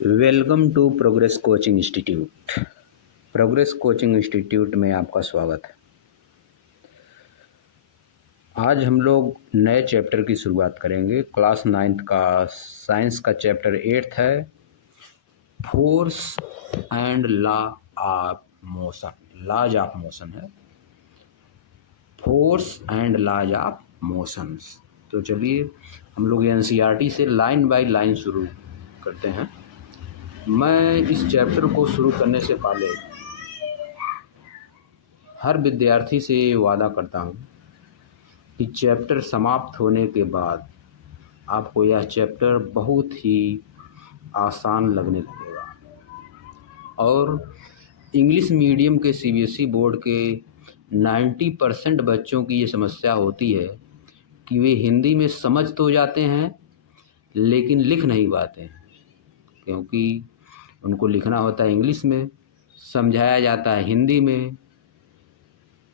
Welcome to progress coaching institute. Progress coaching institute में आपका स्वागत है। आज हम लोग नए चैप्टर की शुरुआत करेंगे। क्लास 9th का साइंस का चैप्टर 8th है, force and law of motion. Laws of motion है, force and laws of motions. तो चलिए हम लोग एनसीईआरटी से लाइन बाय लाइन शुरू करते हैं। मैं इस चैप्टर को शुरू करने से पहले हर विद्यार्थी से वादा करता हूँ कि चैप्टर समाप्त होने के बाद आपको यह चैप्टर बहुत ही आसान लगने लगेगा। और इंग्लिश मीडियम के सीबीएसई बोर्ड के 90% बच्चों की ये समस्या होती है कि वे हिंदी में समझ तो जाते हैं लेकिन लिख नहीं पाते हैं, क्योंकि उनको लिखना होता है इंग्लिश में, समझाया जाता है हिंदी में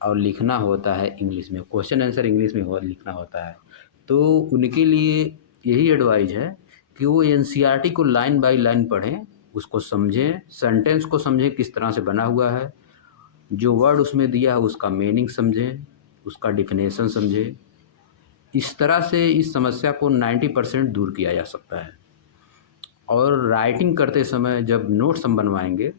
और लिखना होता है इंग्लिश में, क्वेश्चन आंसर इंग्लिश में लिखना होता है। तो उनके लिए यही एडवाइज है कि वो एनसीईआरटी को लाइन बाय लाइन पढ़ें, उसको समझें, सेंटेंस को समझें किस तरह से बना हुआ है, जो वर्ड उसमें दिया है उसका मीनिंग समझें, उसका डिफिनेशन समझें। इस तरह से इस समस्या को 90% दूर किया जा सकता है। और राइटिंग करते समय जब नोट्स हम बनवाएंगे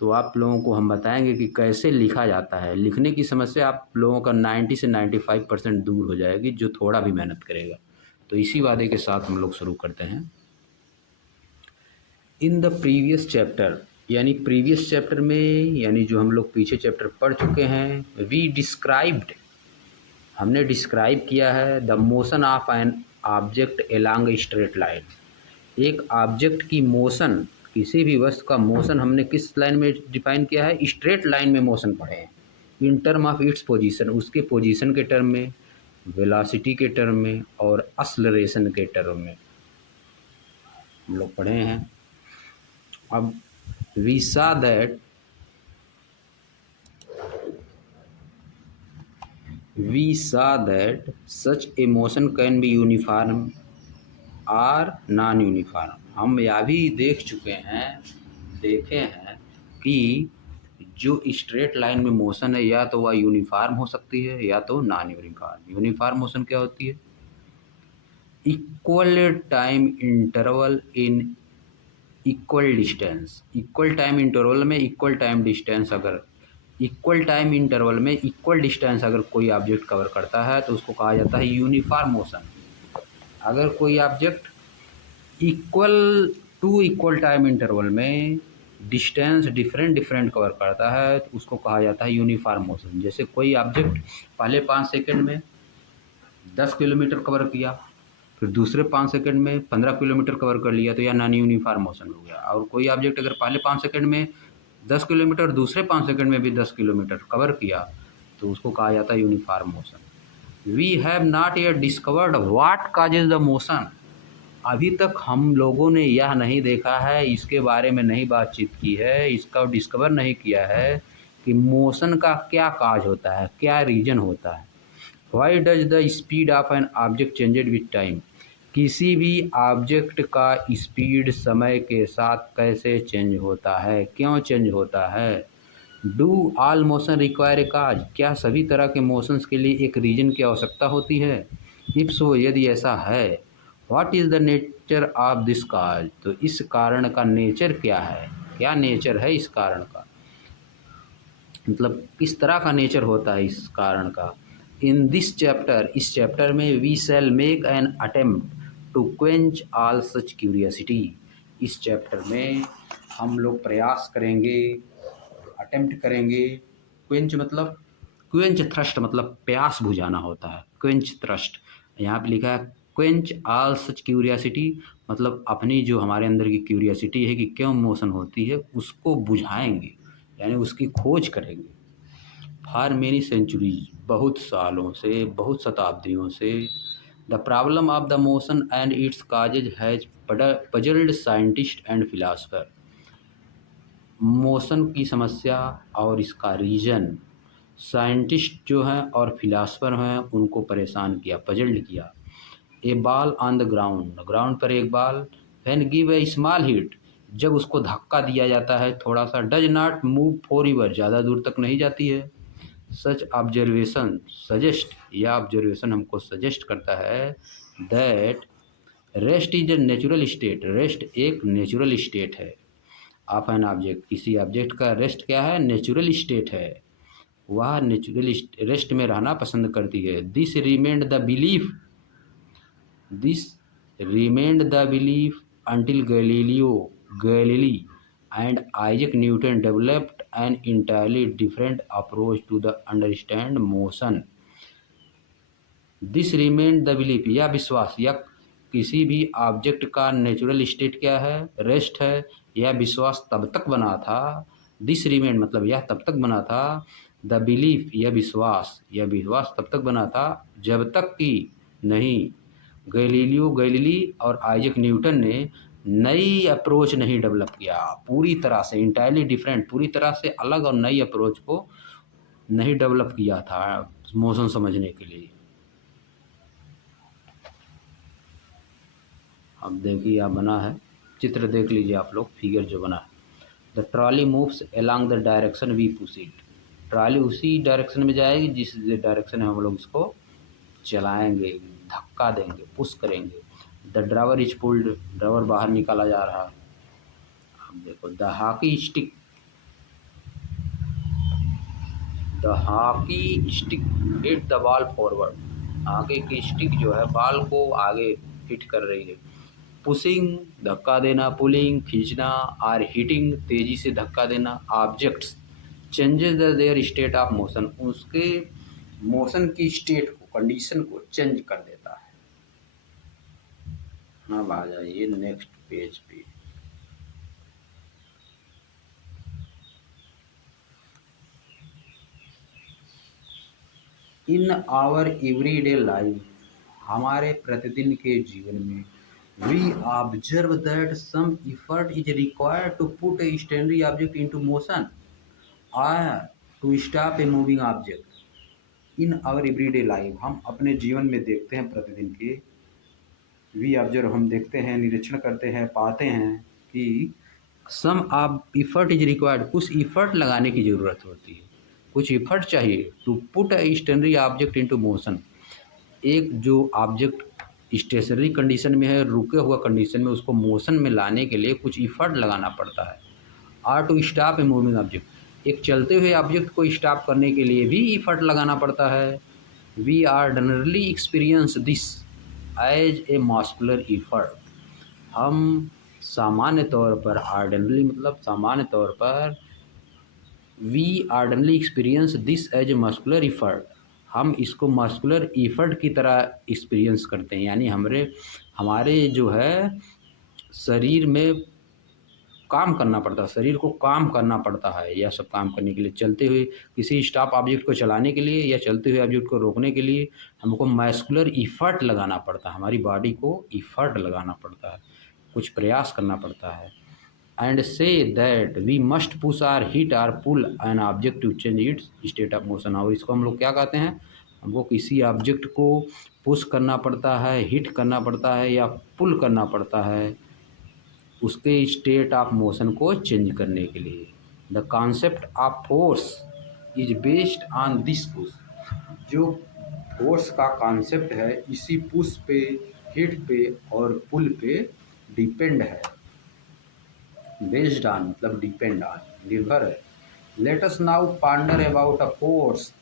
तो आप लोगों को हम बताएंगे कि कैसे लिखा जाता है। लिखने की समस्या आप लोगों का 90 से 95% दूर हो जाएगी, जो थोड़ा भी मेहनत करेगा। तो इसी वादे के साथ हम लोग शुरू करते हैं। इन द प्रीवियस चैप्टर, यानी प्रीवियस चैप्टर में, यानी जो हम लोग पीछे चैप्टर पढ़ चुके हैं, वी डिस्क्राइब्ड, हमने डिस्क्राइब किया है the motion of an object along a straight line. एक ऑब्जेक्ट की मोशन, किसी भी वस्तु का मोशन हमने किस लाइन में डिफाइन किया है? स्ट्रेट लाइन में मोशन पढ़े हैं। In term of its position, उसके पोजीशन के टर्म में, वेलोसिटी के टर्म में और एक्सेलरेशन के टर्म में हम लोग पढ़े हैं। अब we saw that such a motion can be uniform और नॉन यूनिफॉर्म। हम यह भी देखे हैं कि जो स्ट्रेट लाइन में मोशन है या तो वह यूनिफॉर्म हो सकती है या तो नॉन यूनिफॉर्म। यूनिफॉर्म मोशन क्या होती है? Equal time interval in equal distance. Equal time interval में इक्वल टाइम डिस्टेंस, अगर इक्वल टाइम इंटरवल में इक्वल डिस्टेंस अगर कोई ऑब्जेक्ट कवर करता है तो उसको कहा जाता है यूनिफॉर्म मोशन। अगर कोई ऑब्जेक्ट इक्वल टाइम इंटरवल में डिस्टेंस डिफरेंट कवर करता है तो उसको कहा जाता है यूनिफॉर्म मोशन। जैसे कोई ऑब्जेक्ट पहले 5 सेकंड में 10 किलोमीटर कवर किया, फिर दूसरे 5 सेकंड में 15 किलोमीटर कवर कर लिया, तो यह नॉन यूनिफॉर्म मोशन हो गया। और कोई ऑब्जेक्ट अगर पहले 5 सेकंड में 10 किलोमीटर, दूसरे 5 सेकंड में भी 10 किलोमीटर कवर किया तो उसको कहा जाता है uniform motion. We have not yet discovered what causes the motion. अभी तक हम लोगों ने यह नहीं देखा है, इसके बारे में नहीं बातचीत की है, इसका डिस्कवर नहीं किया है कि मोशन का क्या काज होता है, क्या रीजन होता है। Why does the speed of an object changed with time. किसी भी ऑब्जेक्ट का स्पीड समय के साथ कैसे चेंज होता है, क्यों चेंज होता है। Do all motion require a cause. क्या सभी तरह के मोशंस के लिए एक रीजन की आवश्यकता होती है? इफ सो, यदि ऐसा है, what is the nature of this cause. तो इस कारण का नेचर क्या है, क्या नेचर है इस कारण का, मतलब किस तरह का नेचर होता है इस कारण का। इन दिस चैप्टर, इस चैप्टर में we shall make an attempt to quench all such curiosity. इस चैप्टर में हम लोग प्रयास करेंगे, अटेम्प्ट करेंगे। क्वेंच मतलब, क्वेंच थ्रस्ट मतलब प्यास बुझाना होता है, क्वेंच थ्रस्ट। यहाँ पे लिखा है क्वेंच ऑल सच क्यूरियसिटी, मतलब अपनी जो हमारे अंदर की क्यूरियसिटी है कि क्यों मोशन होती है उसको बुझाएंगे, यानी उसकी खोज करेंगे। फॉर मेनी सेंचुरीज, बहुत सालों से, बहुत शताब्दियों से, the problem of the motion and it's causes has puzzled scientist and philosopher. Motion की समस्या और इसका रीजन साइंटिस्ट जो हैं और फिलासफर हैं उनको परेशान किया, पजल्ड किया। A ball on the ground, ground पर एक ball, when give a small hit, जब उसको धक्का दिया जाता है थोड़ा सा, डज नॉट मूव फॉरएवर, ज़्यादा दूर तक नहीं जाती है। सच ऑब्जर्वेशन सजेस्ट, यह ऑब्जर्वेशन हमको सजेस्ट करता है that rest is a natural state, rest एक नेचुरल स्टेट है ऑफ एन ऑब्जेक्ट, किसी ऑब्जेक्ट का रेस्ट क्या है, नेचुरल स्टेट है, वह नेचुरल रेस्ट में रहना पसंद करती है। This remained the belief until Galilei and Isaac Newton developed an entirely different approach to the understand motion. This remained the belief, यह विश्वास, या किसी भी ऑब्जेक्ट का नेचुरल स्टेट क्या है, रेस्ट है, यह विश्वास तब तक बना था, दिस रिमेंड मतलब यह तब तक बना था, द बिलीफ यह विश्वास तब तक बना था जब तक कि नहीं गैलीली और आइजक न्यूटन ने नई अप्रोच नहीं डेवलप किया, पूरी तरह से इंटायरली डिफरेंट, पूरी तरह से अलग और नई अप्रोच को नहीं डेवलप किया था मोशन समझने के लिए। अब देखिए यह बना है, चित्र देख लीजिए आप लोग, फिगर जो बना है, the trolley moves along the direction we push it, trolley उसी डायरेक्शन में जाएगी जिस डायरेक्शन में हम लोग इसको चलाएंगे, धक्का देंगे, पुश करेंगे। The driver is pulled, driver बाहर निकाला जा रहा है। अब देखो the hockey stick hit the ball forward, hockey की स्टिक जो है बॉल को आगे हिट कर रही है। पुशिंग धक्का देना, पुलिंग खींचना, और हिटिंग तेजी से धक्का देना। Objects changes there state of motion, उसके मोशन की स्टेट को, कंडीशन को चेंज कर देता है। अब आ जाइए नेक्स्ट पेज पे। इन आवर एवरीडे लाइफ, हमारे प्रतिदिन के जीवन में, we observe that some effort is required to put a stationary object into motion और to stop a moving object. In our everyday life, हम अपने जीवन में देखते हैं प्रतिदिन के, वी ऑब्जर्व हम देखते हैं, निरीक्षण करते हैं, पाते हैं कि some of effort is required, कुछ इफर्ट लगाने की ज़रूरत होती है, कुछ इफर्ट चाहिए to put a stationary object into motion, एक जो ऑब्जेक्ट स्टेशनरी कंडीशन में है, रुके हुआ कंडीशन में, उसको मोशन में लाने के लिए कुछ इफर्ट लगाना पड़ता है। और to stop a moving object, एक चलते हुए ऑब्जेक्ट को स्टॉप करने के लिए भी इफर्ट लगाना पड़ता है। We are generally experience this as a muscular effort, हम सामान्य तौर पर, आर्डनली मतलब सामान्य तौर पर, we ordinarily experience this as a muscular effort, हम इसको मस्कुलर इफर्ट की तरह एक्सपीरियंस करते हैं, यानी हमारे जो है शरीर में काम करना पड़ता है, शरीर को काम करना पड़ता है, यह सब काम करने के लिए, चलते हुए किसी स्टॉप ऑब्जेक्ट को चलाने के लिए या चलते हुए ऑब्जेक्ट को रोकने के लिए हमको मस्कुलर इफर्ट लगाना पड़ता है, हमारी बॉडी को इफर्ट लगाना पड़ता है, कुछ प्रयास करना पड़ता है। And say that we must push or hit or pull an object to change its state of motion, और इसको हम लोग क्या कहते हैं, हमको किसी ऑब्जेक्ट को पुश करना पड़ता है, हिट करना पड़ता है या पुल करना पड़ता है उसके स्टेट ऑफ मोशन को चेंज करने के लिए। The concept of force is based on this push, जो फोर्स का कॉन्सेप्ट है इसी पुश पे, हिट पे और पुल पे डिपेंड है। बेस्ड ऑन मतलब डिपेंड ऑन, निर्भर है। Let us now ponder about a force,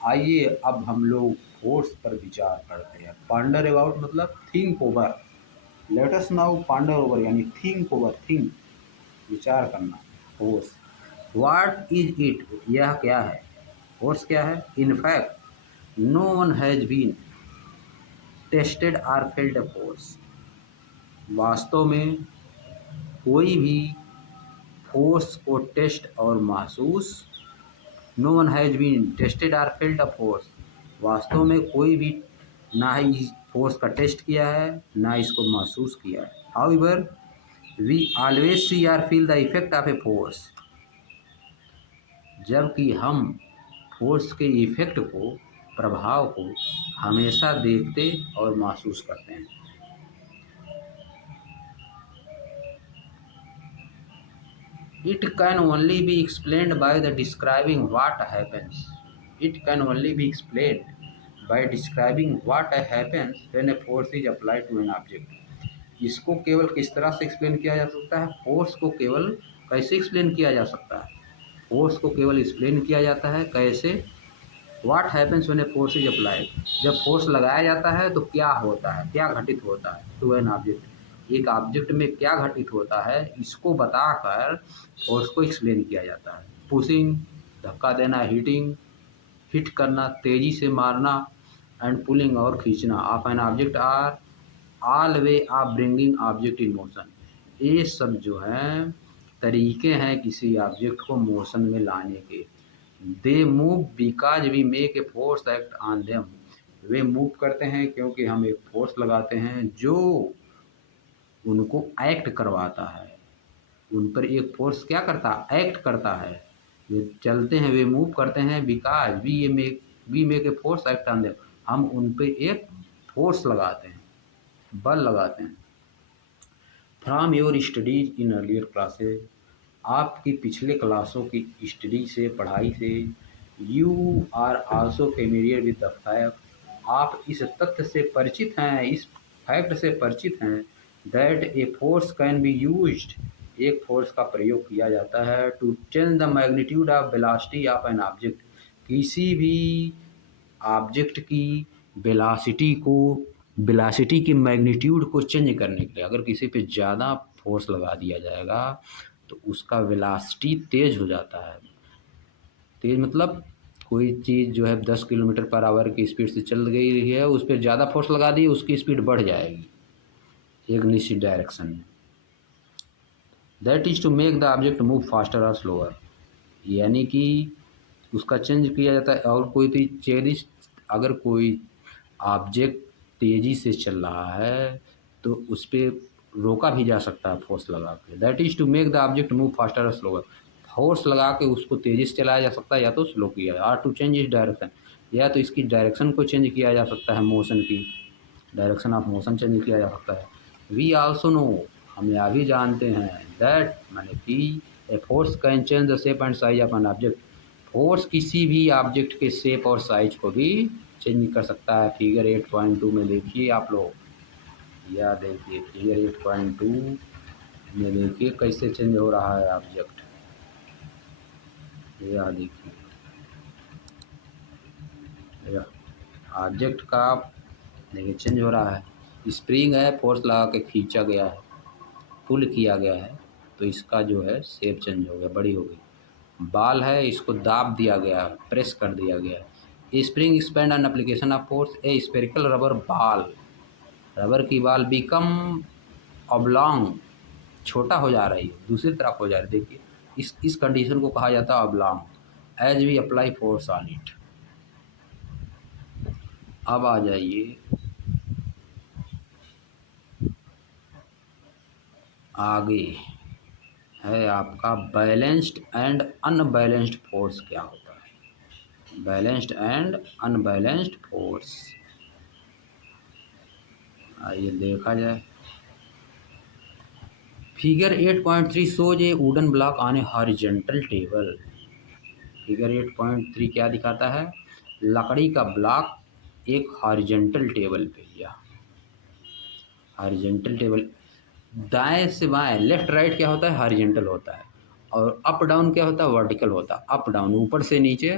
आइए अब हम लोग फोर्स पर विचार करते हैं। पॉन्डर अबाउट मतलब think over, let us now ponder over यानी थिंक ओवर, थिंक विचार करना। फोर्स, व्हाट इज इट, यह क्या है, फोर्स क्या है। In fact no one has been tested or felt a force, वास्तव में कोई भी फोर्स को टेस्ट और महसूस, no one has been tested or felt a force, वास्तव में कोई भी ना ही इस फोर्स का टेस्ट किया है ना इसको महसूस किया है। However we always see or feel the effect of a force, जबकि हम फोर्स के इफेक्ट को, प्रभाव को हमेशा देखते और महसूस करते हैं। It can only be explained by the describing what happens. It can only be explained by describing what happens when a force is applied to an object. इसको केवल किस तरह से एक्सप्लेन किया जा सकता है? फोर्स को केवल कैसे एक्सप्लेन किया जा सकता है? फोर्स को केवल एक्सप्लेन किया जाता है कैसे? What happens when a force is applied, जब फोर्स लगाया जाता है तो क्या होता है, क्या घटित होता है टू एन ऑब्जेक्ट, एक ऑब्जेक्ट में क्या घटित होता है, इसको बताकर फोर्स को एक्सप्लेन किया जाता है। पुशिंग, धक्का देना, हिटिंग, हिट करना, तेजी से मारना, एंड पुलिंग और खींचना of an object or all way of bringing object in motion. ये सब जो हैं तरीके हैं किसी ऑब्जेक्ट को मोशन में लाने के। They move because we make a force act on them, वे मूव करते हैं क्योंकि हम एक फोर्स लगाते हैं जो उनको एक्ट करवाता है, उन पर एक फोर्स क्या करता है, एक्ट करता है। वे चलते हैं, वे मूव करते हैं because we make a force act on them, हम उन पर एक फोर्स लगाते हैं, बल लगाते हैं। From your studies in earlier classes, आपकी पिछले क्लासों की स्टडी से, पढ़ाई से, you are also familiar with the fact, आप इस तथ्य से परिचित हैं, इस फैक्ट से परिचित हैं that a force can be used, एक फोर्स का प्रयोग किया जाता है to change the magnitude of velocity of an object, किसी भी ऑब्जेक्ट की वेलोसिटी की मैग्नीट्यूड को चेंज करने के लिए। अगर किसी पे ज़्यादा फोर्स लगा दिया जाएगा तो उसका वेलोसिटी तेज़ हो जाता है। तेज़ मतलब कोई चीज़ जो है 10 किलोमीटर पर आवर की स्पीड से चल गई है, उस पर ज़्यादा फोर्स लगा दी, उसकी स्पीड बढ़ जाएगी एक निश्चित डायरेक्शन में। That is to make the object move faster और स्लोअर, यानी कि उसका चेंज किया जाता है। और कोई भी चेंज, अगर कोई ऑब्जेक्ट तेज़ी से चल रहा है तो उस पर रोका भी जा सकता है फोर्स लगा के। That is to make the object move faster और स्लोअर, फोर्स लगा के उसको तेज़ी से चलाया जा सकता है या तो स्लो किया, और टू चेंज इस डायरेक्शन, या तो इसकी डायरेक्शन को चेंज किया जा सकता है, मोशन की डायरेक्शन ऑफ मोशन चेंज किया जा सकता है। वी आल्सो नो, हम यह भी जानते हैं दैट माने कि ए force can change the shape and size of an object, force किसी भी ऑब्जेक्ट के शेप और साइज को भी चेंज कर सकता है। फिगर 8.2 में देखिए आप लोग, या देखिए फिगर 8.2 में देखिए कैसे चेंज हो रहा है ऑब्जेक्ट, यह देखिए ऑब्जेक्ट का देखिए चेंज हो रहा है। स्प्रिंग है, फोर्स लगा के खींचा गया है, पुल किया गया है, तो इसका जो है शेप चेंज हो गया, बड़ी हो गई। बाल है, इसको दाब दिया गया, प्रेस कर दिया गया। Spring expand an application of force, a spherical rubber बाल, रबर की बाल बिकम ऑब्लॉन्ग, छोटा हो जा रही है, दूसरी तरफ हो जा रही है। देखिए इस कंडीशन को कहा जाता है oblong, as we apply force on it. अब आ जाइए आगे, है आपका बैलेंस्ड एंड अनबैलेंस्ड फोर्स क्या होता है। बैलेंस्ड एंड अनबैलेंस्ड फोर्स, आइए देखा जाए। Figure 8.3 shows A wooden block on a horizontal table. Figure 8.3 क्या दिखाता है, लकड़ी का ब्लॉक एक हॉरिजॉन्टल टेबल पे, या हॉरिजॉन्टल टेबल, दाएं से बाएं, लेफ्ट राइट क्या होता है, हॉरिजॉन्टल होता है, और अप डाउन क्या होता है, वर्टिकल होता है। अप डाउन ऊपर से नीचे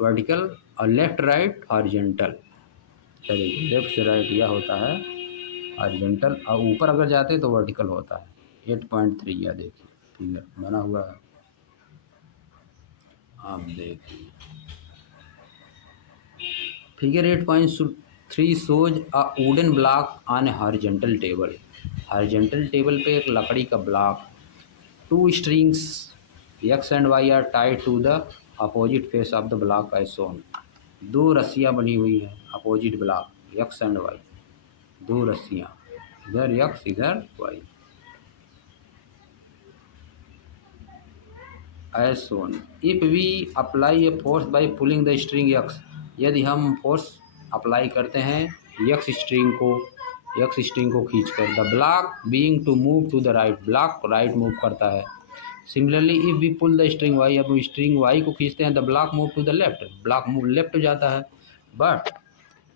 वर्टिकल, और लेफ्ट राइट हॉरिजॉन्टल। चलिए लेफ्ट से राइट यह होता है हॉरिजॉन्टल, और ऊपर अगर जाते तो वर्टिकल होता है। 8.3 यह देखिए फिगर बना हुआ है, आप देखिए। Figure 8.3 shows a wooden block on a horizontal table. Horizontal table पे एक लकड़ी का block, two strings X and Y are tied to the opposite face of the block as shown. दो रस्सियाँ बनी हुई हैं opposite block, X and Y, दो रस्सियाँ, इधर एक्स इधर Y, as shown. If we apply a force by pulling the string X, यदि हम फोर्स अप्लाई करते हैं एक्स स्ट्रिंग को खींचकर, the block being to move to the right, block right move करता है। Similarly if we pull the string Y, अब string Y को खींचते हैं, the block move to the left, block move left जाता है। But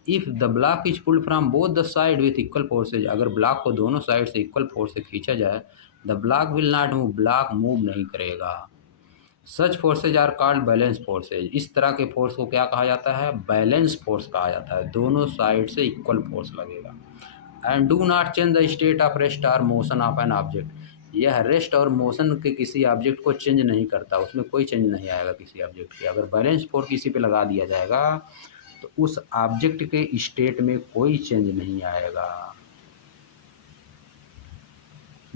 if the block is pulled from both the side with equal forces, अगर block को दोनों side से इक्वल फोर्स से खींचा जाए, the block will not move, block move नहीं करेगा। Such forces are called balanced forces, इस तरह के फोर्स को क्या कहा जाता है? बैलेंस फोर्स कहा जाता है, दोनों साइड से इक्वल फोर्स लगेगा। And do not change the state of rest और मोशन ऑफ एन ऑब्जेक्ट, यह रेस्ट और मोशन के किसी ऑब्जेक्ट को चेंज नहीं करता, उसमें कोई चेंज नहीं आएगा किसी ऑब्जेक्ट के। अगर बैलेंस फोर्स किसी पे लगा दिया जाएगा तो उस ऑब्जेक्ट के स्टेट में कोई चेंज नहीं आएगा।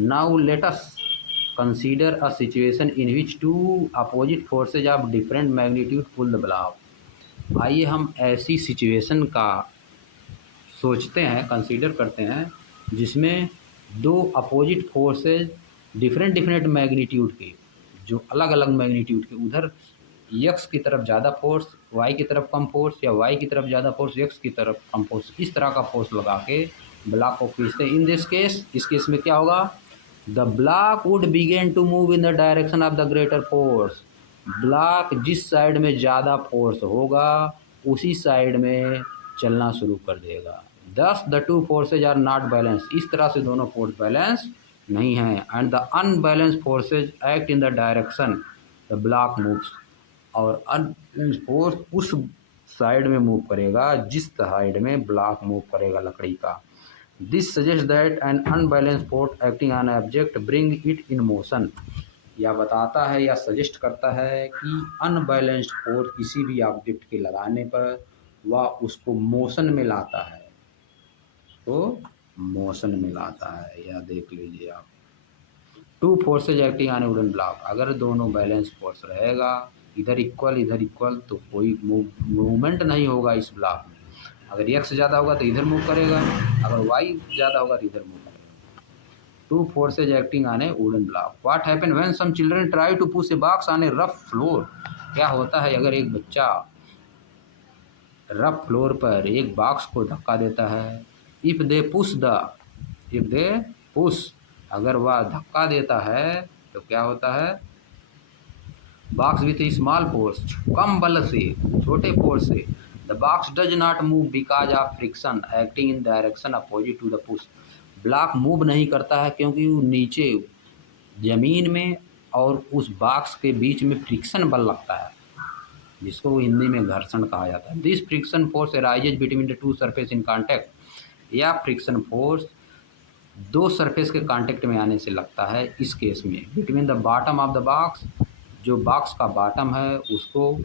Now let us consider a situation in which two opposite forces of different magnitude pull the block. आइए हम ऐसी सिचुएशन का सोचते हैं, कंसीडर करते हैं, जिसमें दो opposite forces different different magnitude के, जो अलग अलग मैग्नीट्यूड के, उधर यक्स की तरफ ज़्यादा फोर्स, वाई की तरफ कम फोर्स, या वाई की तरफ ज़्यादा फोर्स, यक्स की तरफ कम फोर्स, इस तरह का फोर्स लगा के ब्लॉक को खींचते हैं। इन दिस केस, इस केस में क्या होगा? The block would begin to move in the direction of the greater force, block जिस साइड में ज़्यादा फोर्स होगा उसी साइड में चलना शुरू कर देगा। Thus the two forces are not balance, इस तरह से दोनों फोर्स बैलेंस नहीं हैं। And the unbalance forces act in the direction the block moves, और अनबैलेंस फोर्स उस साइड में मूव करेगा जिस साइड में ब्लॉक मूव करेगा लकड़ी का। This suggest that an unbalance force acting on object bring it in motion, या बताता है या सजेस्ट करता है कि अनबैलेंस्ड फोर्स किसी भी ऑब्जेक्ट के लगाने पर वह उसको मोशन में लाता है, तो मोशन में लाता है। या देख लीजिए आप, to forces acting on wooden block, अगर दोनों बैलेंस फोर्स रहेगा, इधर इक्वल, तो कोई मूवमेंट नहीं होगा इस ब्लॉक में। अगर एक्स ज़्यादा होगा तो इधर मूव करेगा, अगर वाई ज़्यादा होगा तो इधर मूव करेगा। Two forces acting on a wooden block. What happen when some children try to push a box on a rough floor, क्या होता है अगर एक बच्चा रफ फ्लोर पर एक बॉक्स को धक्का देता है? इफ़ दे पुश, अगर वह धक्का देता है तो क्या होता है? बॉक्स विथ स्मॉल फोर्स, कम बल से, छोटे फोर्स से, the box does not move because of friction acting in direction opposite to the push, block move नहीं करता है क्योंकि वो नीचे ज़मीन में और उस बॉक्स के बीच में फ्रिक्शन बल लगता है, जिसको हिंदी में घर्षण कहा जाता है। This friction force arises between the two surface in contact, या फ्रिक्शन फोर्स दो सरफेस के कांटेक्ट में आने से लगता है। इस केस में between the bottom of the box, जो बॉक्स का बॉटम है उसको,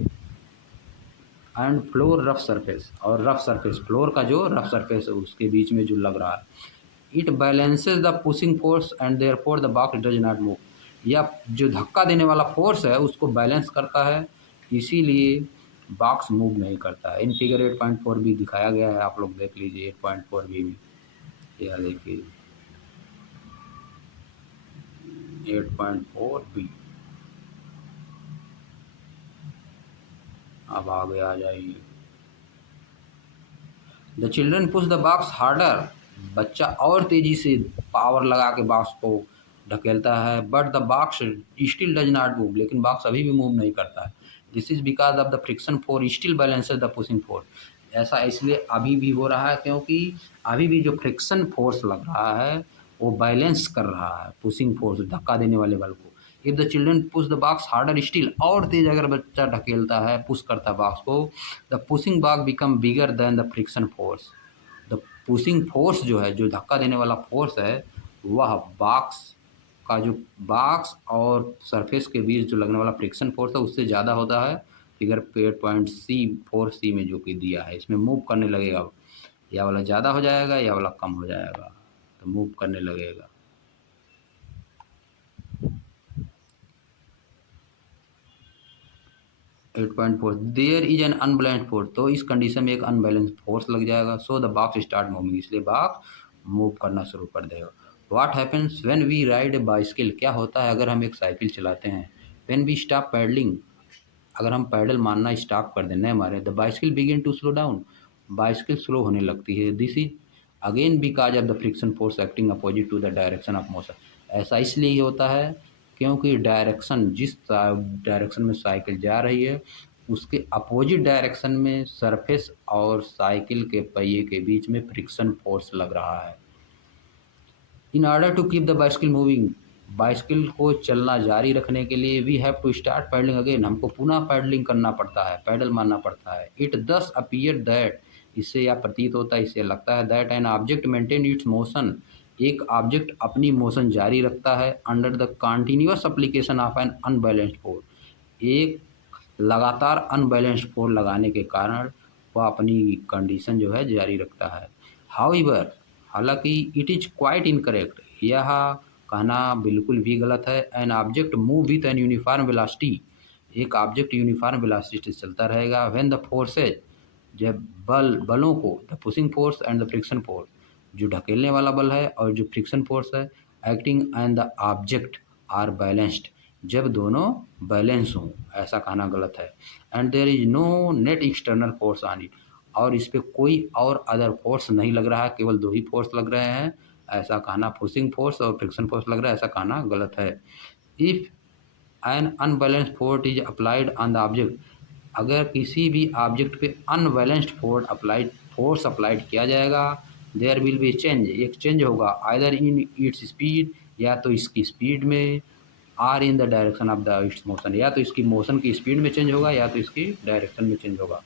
एंड फ्लोर रफ सरफेस, और रफ सरफेस, फ्लोर का जो रफ सरफेस है उसके बीच में जो लग रहा है। It balances the pushing force and therefore the box does not move, या जो धक्का देने वाला फोर्स है उसको बैलेंस करता है, इसीलिए बॉक्स मूव नहीं करता है। इन फिगर 8.4 भी दिखाया गया है, आप लोग देख लीजिए 8.4 भी में। यह देखिए 8.4 बी, अब आगे आ जाइए। The children push the box harder, बच्चा और तेजी से पावर लगा के बॉक्स को ढकेलता है, but the box still does not move, लेकिन बॉक्स अभी भी मूव नहीं करता है। This is because of the friction force still balances the pushing force, ऐसा इसलिए अभी भी हो रहा है क्योंकि अभी भी जो फ्रिक्शन फोर्स लग रहा है वो बैलेंस कर रहा है पुशिंग फोर्स, धक्का देने वाले बल को। If the children push the box harder still, और तेज अगर बच्चा ढकेलता है, पुश करता है बॉक्स को, the pushing box become bigger than the friction force, the pushing force जो है, जो धक्का देने वाला फोर्स है, वह बॉक्स का जो बॉक्स और सरफेस के बीच जो लगने वाला फ्रिक्शन फोर्स है उससे ज़्यादा होता है। फिगर 8.4 सी में जो कि दिया है, इसमें मूव करने लगेगा, या वाला ज़्यादा हो जाएगा या वाला कम हो जाएगा, तो मूव करने लगेगा। 8.4 there is an unbalanced force, तो इस कंडीशन में एक अनबैलेंस फोर्स लग जाएगा, so the box start moving, इसलिए बॉक्स मूव करना शुरू कर देगा। What happens when we ride a bicycle, क्या होता है अगर हम एक साइकिल चलाते हैं? व्हेन वी स्टॉप पैडलिंग, अगर हम पैडल मारना स्टॉप कर दें, नहीं मारे, the bicycle begin to slow down, bicycle slow होने लगती है। This is again because of the friction force acting opposite to the direction of motion, ऐसा इसलिए ही होता है क्योंकि डायरेक्शन जिस डायरेक्शन में साइकिल जा रही है उसके अपोजिट डायरेक्शन में सरफेस और साइकिल के पहिए के बीच में फ्रिक्शन फोर्स लग रहा है। In order to keep the bicycle moving, bicycle को चलना जारी रखने के लिए we have to start pedalling again, हमको पुनः पैडलिंग करना पड़ता है, पैडल मारना पड़ता है। इट दस अपीयर दैट, इससे यह प्रतीत होता है, इससे लगता है that an object maintain its motion, एक ऑब्जेक्ट अपनी मोशन जारी रखता है under the continuous application of N unbalanced force, एक लगातार अनबैलेंस्ड फोर्स लगाने के कारण वह अपनी कंडीशन जो है जारी रखता है। हाउएवर, हालांकि इट इज क्वाइट इनकरेक्ट, यह कहना बिल्कुल भी गलत है। An object move with an uniform velocity, एक ऑब्जेक्ट यूनिफॉर्म वेलोसिटी से चलता रहेगा। व्हेन द फोर्सेज, जब बलों को, the pushing force and the friction force, जो ढकेलने वाला बल है और जो फ्रिक्शन फोर्स है, acting and the object are balanced, जब दोनों बैलेंस हों, ऐसा कहना गलत है। And there is no net external force on it, और इस पर कोई और अदर फोर्स नहीं लग रहा है, केवल दो ही फोर्स लग रहे हैं, ऐसा कहना, पुशिंग फोर्स और फ्रिक्शन फोर्स लग रहा है, ऐसा कहना गलत है। If N unbalanced force is applied on the object, अगर किसी भी ऑब्जेक्ट पे अनबैलेंस्ड फोर्स अप्लाइड किया जाएगा, देयर विल बी चेंज, एक चेंज होगा, आइदर इन इट्स स्पीड, या तो इसकी स्पीड में, or in the direction of the its motion, या तो इसकी मोशन की स्पीड में चेंज होगा या तो इसकी डायरेक्शन में चेंज होगा।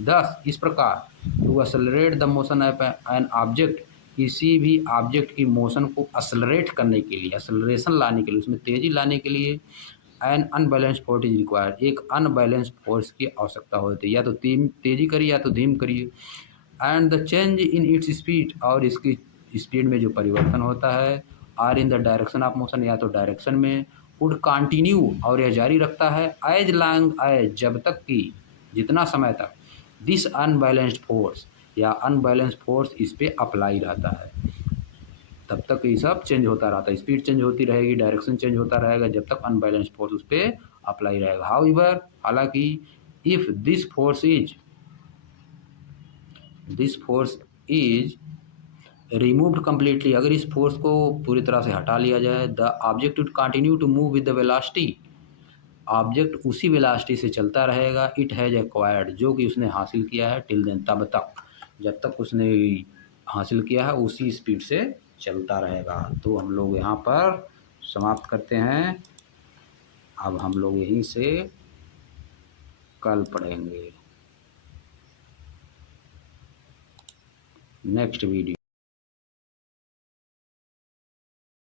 दस इस प्रकार to accelerate the motion of an object, किसी भी ऑब्जेक्ट की मोशन को असलरेट करने के लिए, असलरेशन लाने के लिए, उसमें तेजी लाने के लिए N unbalanced force is required, एक अनबैलेंस्ड फोर्स की आवश्यकता होती है, या तो तेजी करिए या तो धीम करिए। And the change in its speed, और इसकी स्पीड में जो परिवर्तन होता है, or in the direction of motion, या तो डायरेक्शन में, वुड कंटिन्यू, और यह जारी रखता है, एज लॉन्ग एज, जब तक कि, जितना समय तक, दिस अनबैलेंस्ड फोर्स, या अनबैलेंस्ड फोर्स इस पर अप्लाई रहता है, तब तक ये सब चेंज होता रहता है, स्पीड चेंज होती रहेगी, डायरेक्शन चेंज होता रहेगा, जब तक अनबैलेंस्ड फोर्स उस पर अप्लाई रहेगा। हाउएवर, हालांकि, if this force is removed completely, अगर इस फोर्स को पूरी तरह से हटा लिया जाए, the object would continue to move with the velocity, object उसी वेलोसिटी से चलता रहेगा, इट हैज़ एक्वायर्ड, जो कि उसने हासिल किया है, टिल देन, तब तक, जब तक उसने हासिल किया है उसी स्पीड से चलता रहेगा। तो हम लोग यहाँ पर समाप्त करते हैं, अब हम लोग यहीं से कल पढ़ेंगे नेक्स्ट वीडियो।